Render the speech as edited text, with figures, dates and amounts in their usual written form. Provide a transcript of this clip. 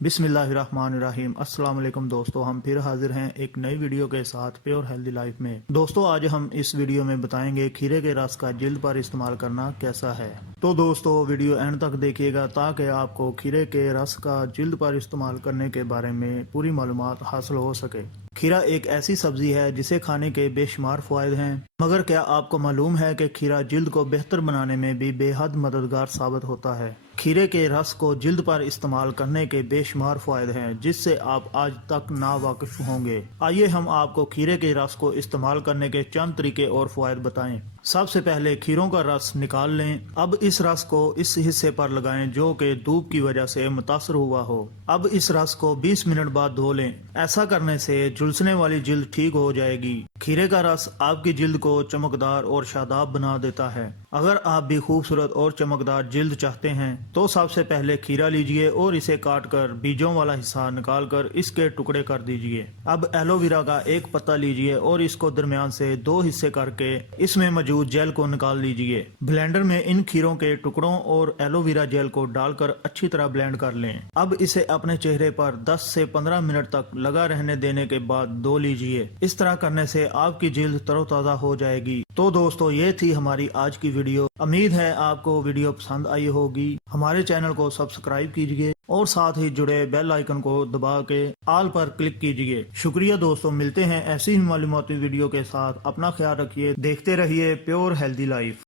बिस्मिल्लाहिर्रहमानिर्रहीम। अस्सलाम वालेकुम दोस्तों, हम फिर हाजिर हैं एक नई वीडियो के साथ प्योर हेल्दी लाइफ में। दोस्तों आज हम इस वीडियो में बताएंगे खीरे के रस का जिल्द पर इस्तेमाल करना कैसा है। तो दोस्तों वीडियो एंड तक देखिएगा ताकि आपको खीरे के रस का जिल्द पर इस्तेमाल करने के बारे में पूरी मालूमात हासिल हो सके। खीरा एक ऐसी सब्जी है जिसे खाने के बेशुमार फायदे हैं, मगर क्या आपको मालूम है कि खीरा जिल्द को बेहतर बनाने में भी बेहद मददगार साबित होता है। खीरे के रस को जिल्द पर इस्तेमाल करने के बेशुमार फायदे हैं जिससे आप आज तक ना वाकिफ होंगे। आइए हम आपको खीरे के रस को इस्तेमाल करने के चंद तरीके और फायदे बताएं। सबसे पहले खीरों का रस निकाल लें। अब इस रस को इस हिस्से पर लगाएं जो कि धूप की वजह से मुतासर हुआ हो। अब इस रस को 20 मिनट बाद धो लें। ऐसा करने से झुलसने वाली जिल्द ठीक हो जाएगी। खीरे का रस आपकी जिल्द को चमकदार और शादाब बना देता है। अगर आप भी खूबसूरत और चमकदार जिल्द चाहते हैं तो सबसे पहले खीरा लीजिए और इसे काट कर बीजों वाला हिस्सा निकाल कर इसके टुकड़े कर दीजिए। अब एलोवेरा का एक पत्ता लीजिए और इसको दरमियान से 2 हिस्से करके इसमें मौजूद जेल को निकाल लीजिए। ब्लेंडर में इन खीरों के टुकड़ों और एलोवेरा जेल को डालकर अच्छी तरह ब्लेंड कर लें। अब इसे अपने चेहरे पर 10 से 15 मिनट तक लगा रहने देने के बाद धो लीजिए। इस तरह करने से आपकी जिल्द तरोताजा हो जाएगी। तो दोस्तों ये थी हमारी आज की वीडियो। उम्मीद है आपको वीडियो पसंद आई होगी। हमारे चैनल को सब्सक्राइब कीजिए और साथ ही जुड़े बेल आइकन को दबा के ऑल पर क्लिक कीजिए। शुक्रिया दोस्तों, मिलते हैं ऐसी ही मालूमाती वीडियो के साथ। अपना ख्याल रखिए, देखते रहिए प्योर हेल्दी लाइफ।